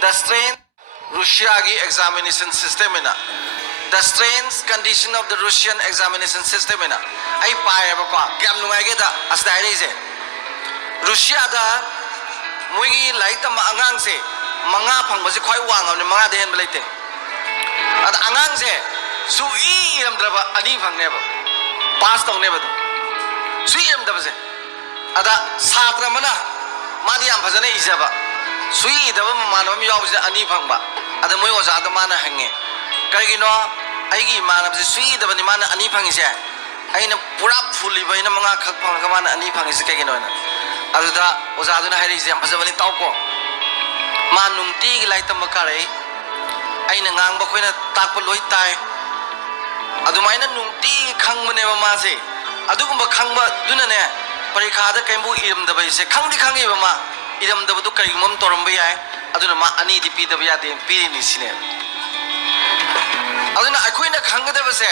the strain Russia examination system ina the strains condition of the Russian examination system ina ai pai ba ko kyam nungai ge da asdai re se Russia da moigi lai tam angang se manga phang ba se khoi wang am ne manga de hen ba leite ad angang se su I ram dra ba ani phang ne ba pass tong ne ba su ram da ba se ada satra mana madi am phajane ijaba sui da ba manam yaw se ani phang ba ada moi oja da mana hange kai gi no ai gi manam se sui da ba ni mana ani phang se ai na pura phuli ba ina manga khak phang ka mana ani phang se kai gi no na adu da oja da na hai ri se am phajaba ni taw ko manung ti gi lai tam ka rai ai na ngang ba khoi na tak pa loi tai adu mai na nung ti khang ma ne ba ma se adu gum ba khang ba du na ne parikha da kai bu iram da ba se khang di khang ba ma iram da bu kai mom toram ba yai aduna ma ani di pi da ba ya de pi ni sine aduna akhoi na khang da ba se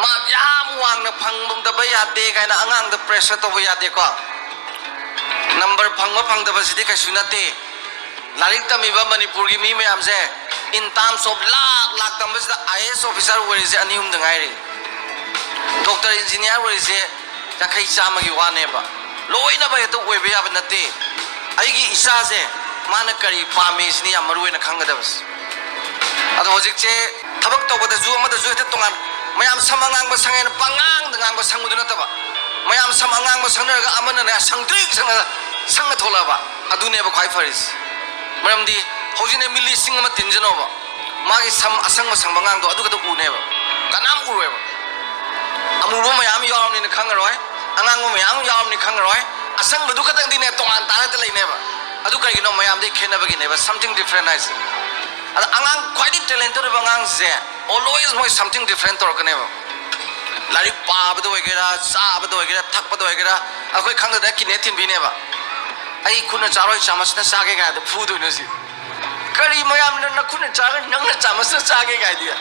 ma yam wang na phang bum da ba ya de kai na angang da pressure to ba ya de ko number phang da ba si di kai sunate larik tami ba manipur gi mi me am se in terms of lakh tam ba IAS officer where is ani hum da ngai re doctor engineer where is kai chama gi wa ne ba loina ba to we ba ya ba nate ai gi isa se mana kari pamis ni amaru na khang da bas ado hojik che thabak to bada ju ma da ju te tongan mayam samangang ba sangen pangang dengan ba sangu na ta ba mayam samangang ba sangna ga amana na sangtrik sang thola ba adune ba khai faris maram di hojine milli sing ma tinjano ba magi sam asang ma sangbangang do adu ga do u ne ba kanam u ba amuru mayam yawam ni khang roi angang mo mayam yawam ni khang roi asang ba du khatang di ne tongan ta ta lai ne ba adu kai no mayam de khena ba gi ne ba something different is ada angang quite talented ba angang ze always more something different tor kane ba lari pa ba do egera sa ba do egera thak ba do egera akoi khang da ki ne tin bi ne ba ai khuna charoi chamas na sa ge ga da fu do no si kari mayam na khuna char nang na chamas na sa ge ga dia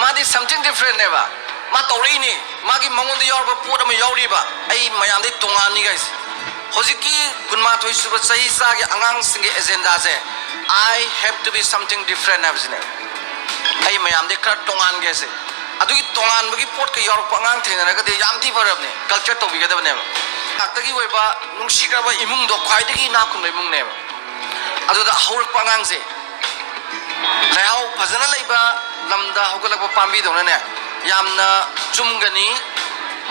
ma di something different ne ba ma to ri ni ma gi mangon de yor ba pot ma yor ri ba ai mayam de tongan ni guys hojiki kunma thoi suba sahi sa ge angang sing ge agenda se I have to be something different absine ai mayam de kar tongan ge se adu gi tongan ba gi pot ke yor pa angang thena na ga de yam thi parab ne culture to bi ga da ne ba tak gi wei ba nungsi ga ba imung do khwai de gi na khum le mung ne ba adu da haur pa angang se lehau phajana lai ba lamda hogalak ba pambi do na ne yamna chumgani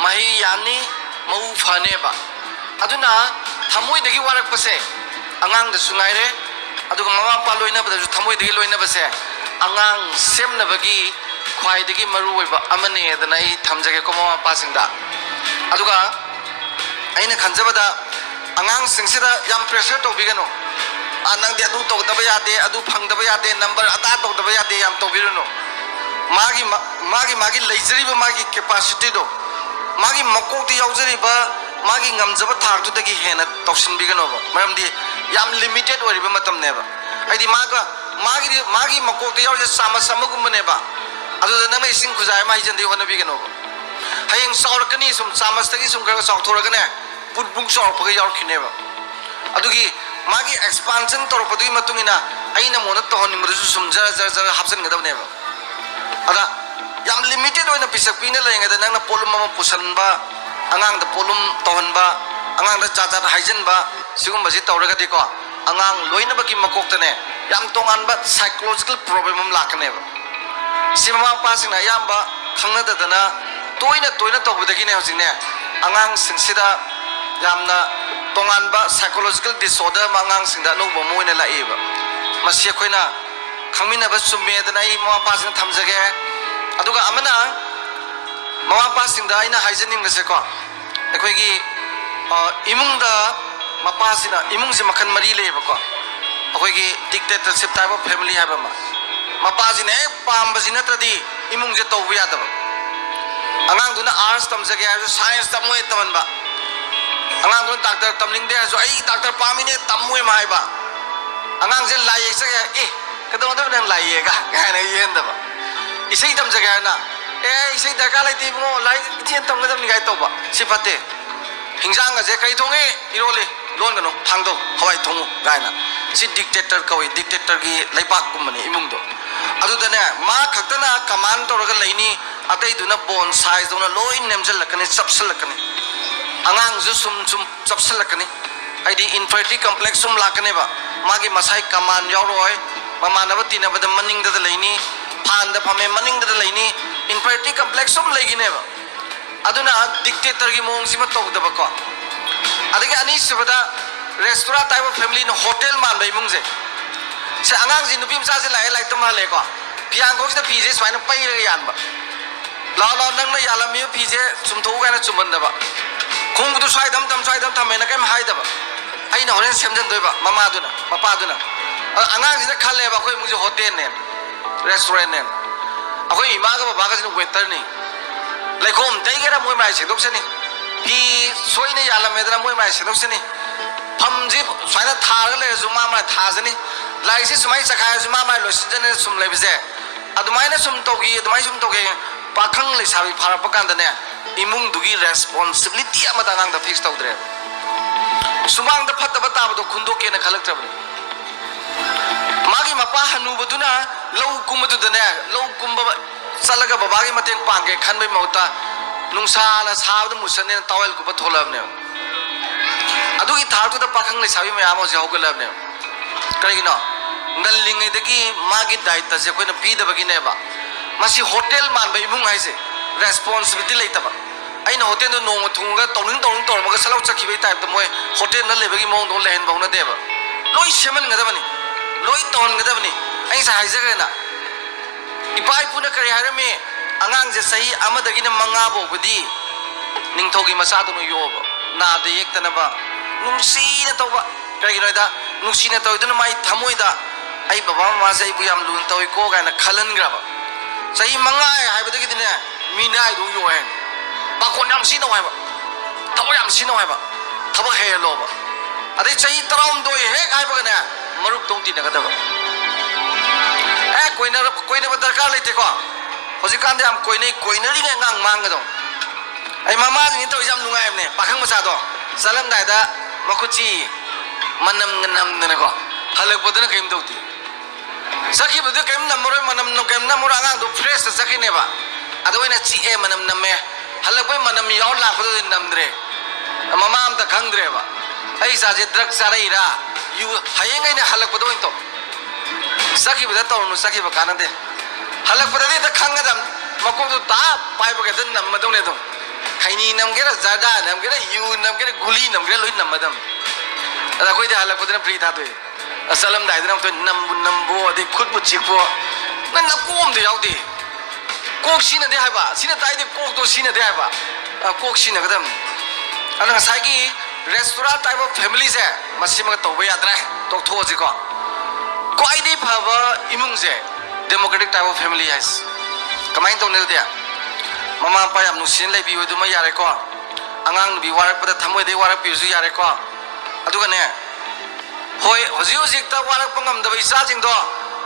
mahi yani mau phane ba aduna thamoi dagi warak pase angang da sungai re aduga mama pa loina ba thamoi dagi loina ba se angang semna bagi khwai dagi maru oi ba amane adana I thamjage ko mama pa singda aduga aina khanjaba da angang singsida yam pressure to bigano anang de adu to da ba ya de adu phang da ba ya de number ada to da ba ya de yam to biruno magi leijari ba magi capacity do magi makok ti yaujari ba magi ngamjaba thak tu dagi hena toksin bigano ba maram di yam limited ori ba matam ne ba aidi magi makok ti yaujari sama gum ne ba adu da nang ising khuzai ma hijan di hona bigano ba hayeng saur kani sum sama stagi sum ka saur thora kane put bung saur pa yaur khine ba adu gi magi expansion tor pa dui matungina aina mona to honing ru sum jar hapsan ga da ne ba ada yam limited oina pisak pina lenga da nang na polum ma pusan ba angang da polum tohon ba angang da jaja haijen ba sigum ba ji tawraga di ko angang loina ba ki makok ta ne yam tongan ba psychological problem am lakane ba simama pa sing na yam ba khangna da na toina to bu da ki ne hosing ne angang singsida yamna tongan ba psychological disorder ma angang sing da no ba moina la e ba masi khoina khangmina ba summe da na I mama pa sing thamjage aduga amana mama pa sing da ina haijening na se ko ekhoi gi imung da mapa sina imung se makhan mari le ba ko ekhoi gi dictatorship type of family ha ba ma mapa sina pam ba sina tradi imung je to bu ya da ba angang du na arts tamjage ha science tamoi taman ba angang du doctor tamling de so ai doctor pamine tamoi mai ba angang je lai ye se kadang da nang lai ye ga na yen da ba isai tamjage na isai darka lai ti mo lai chen tong gadam ni gai to ba sipate hingjang ga je kai thonge irole lon ga no phang do hawai thongu gai na si dictator kawi dictator gi leibak kumani imung do adudane ma khaktana command toraga leini atai duna bon size dona loi nemjal lakani chapsal lakani angang ju sum chapsal lakani aidi infertility complex sum lakane ba magi masai command yauroi mamanaba tinabada maning da leini phan da phame maning da leini infertility complex sum legine ba aduna dictator gi mong sima togda ba ko adagi ani subada restaurant type of family no hotel man bai mung je se angang ji nupi msa se lai to ma le ko piang ko se pi je swai no pai re yan ba la nang na yala mi pi je sum tho ga na chuman da ba khong du swai dam tham me na kai hai da ba ai na horen sem jan doi ba mama du na papa du na angang ji na khale ba khoi mung je hotel ne restaurant ne akoi ima ga ba ga ji waiter ni lai khom dai ga ra moi mai se dok se ni pi soi ne yala me da moi mai se dok se ni famji swaina thaga le zuma ma thajani laisi sumai sakhai zuma ma lo sijane sum le bise adumaina sum togi adumai sum toge pakhang le sabi phara pakanda ne imung dugi responsibility amada ngang da fix tawdre sumang da phatta bata bado khundo ke na khalak trabni magi mapa hanu baduna low kumadu da ne low kumba salaga babagi mateng pangge khanbai mauta nungsa la sabda musane tawel ku batholabne adugi thartu da pakhang le sabi me amo jaugalabne karigino ngallingai dagi magi daita je koina pida bagi ne ba masi hotel man ba imung haise responsibility leita ba aina hotel no nong thunga tong ma salau chakhi bai type moy hotel na lebagi mong dong lehen bawna deba loi seman ngada bani loi ton ngada bani ai sa haise ga na ipai puna kari harame angang je sahi amadagi na manga bo budi ningthogi masa do no yoba na de yektana ba nungsi na tawba kari no da nungsi na tawduna mai thamoi da ai baba ma sai bu yam lun tawi ko ga na khalan gra ba sai manga ai ba dagi dine minai do yo hen ba ko nam si no hai ba thawo yam si no hai ba thaba he lo ba adai sai taram do he ai ba na marup tong ti na ga da ba koina ba darkar leite ko hojikan de am koina ri ngang mang ga do ai mama ni to jam nungai am ne pakhang macha do salam dai da makuchi manam nganam ne ko halak bodana kaim doti sakhi bodu kaim namoro manam no kaim namoro anga do fresh sakhi ne ba adoina chi e manam namme halak boy manam yaw la bodu namdre mama am ta khangdre ba ai sa je drug sarai ra yu hayengai ne halak bodu to sakhi bodu to no sakhi ba kana de halak bodu de khangadam mako do ta pai ba ga nam madong ne do khaini nam gera zada nam gera yu nam gera guli nam gera loi nam madam ada koi de halak bodna pri tha toi asalam dai dam to nambo ade khut bu chikpo na kom de yaudi kok sina de haiba sina dai de kok to sina de haiba kok sina gadam ana sai gi restaurant type of families hai masima to ba yadra to tho ji ko koi de phaba imung je democratic type of family has kamai to ne de mama pa yam nusin lai bi odu ma yare ko angang bi warak pada thamoi de warak pi su yare ko aduga ne hoi hoji hoji ta warak pangam da bai sa jing do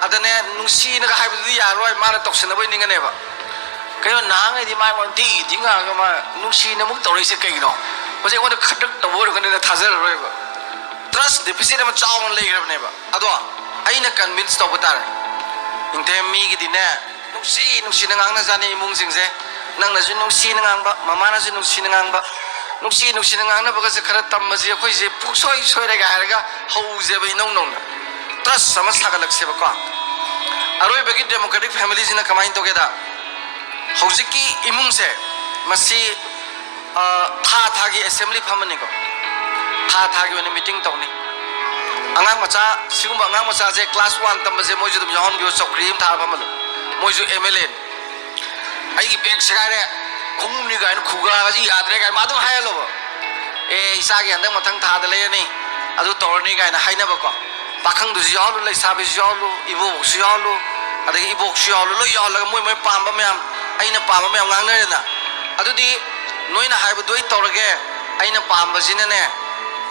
adane nusi na ga haibu di yaroi ma na toksina bai ninga ne ba kayo na ngai di mai mon di dinga ga ma nusi na muk tori se kai no hoji ko da khatak to bo ga ne thazar roi ba trust deficit ma chaw mon lai ga ne ba ado aina convince to butar inte mi gi di ne nusi na ngang na jani imung sing se nang na ju nusi na ngang ba mama na ju nusi na ngang ba nusi na ngang na ba ga se khara tam ma je khoi je puk soi re ga ha ga hau je bai nong nong na trust sama saga lak se ba ko aroi bagi democratic families ina kamai to ge da hojiki imung se masi tha gi assembly phamani ko tha gi wani meeting to ni angang macha sigumba angang macha je class 1 tam je moi ju dum yon bio chokrim tha ba malu moi ju mla ai gi bek sagare khum ni ga khuga ji yadre ga ma dum hayalo ba e isa gi andang mathang tha da le ni adu torni ga na haina ba ko pakhang du ji yalu lai sabi ji yalu ibo ji yalu adagi ibo ji yalu lo yalu moi moi pam ba myam aina pam ba myam ngang ne na adu di noina haibu doi torage aina pam ba jina ne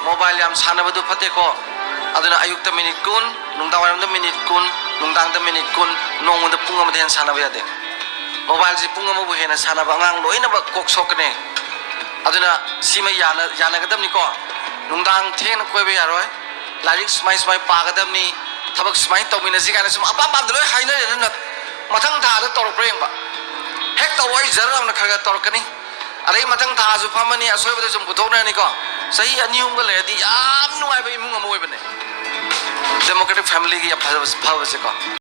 mobile yam sana ba du phate ko aduna ayuk ta minute kun nungda waram da minute kun nungdang da minute kun nong da punga ma den sana ba ya de mobile ji punga ma bu hena sana ba ngang loina ba kok sok ne aduna sima yana ga dam ni ko nungdang theng na koi ba ya roi लाइक स्माइ स्माइ पागदबनी थबक स्माइ तौमिनसी काना सुम अपा पाम दलोय हाइनरे न मथंग थादा तौरप्रे यंबा हेक तौय जरा न खरगा तौरकनी अरे मथंग थाजु फमनी असोयबदे सुम पुथोकनानी को सही अनियुम ग लेदी याम नुवाइबे इमुंग अमोयबने डेमोक्रेटिक फैमिली की फावसे को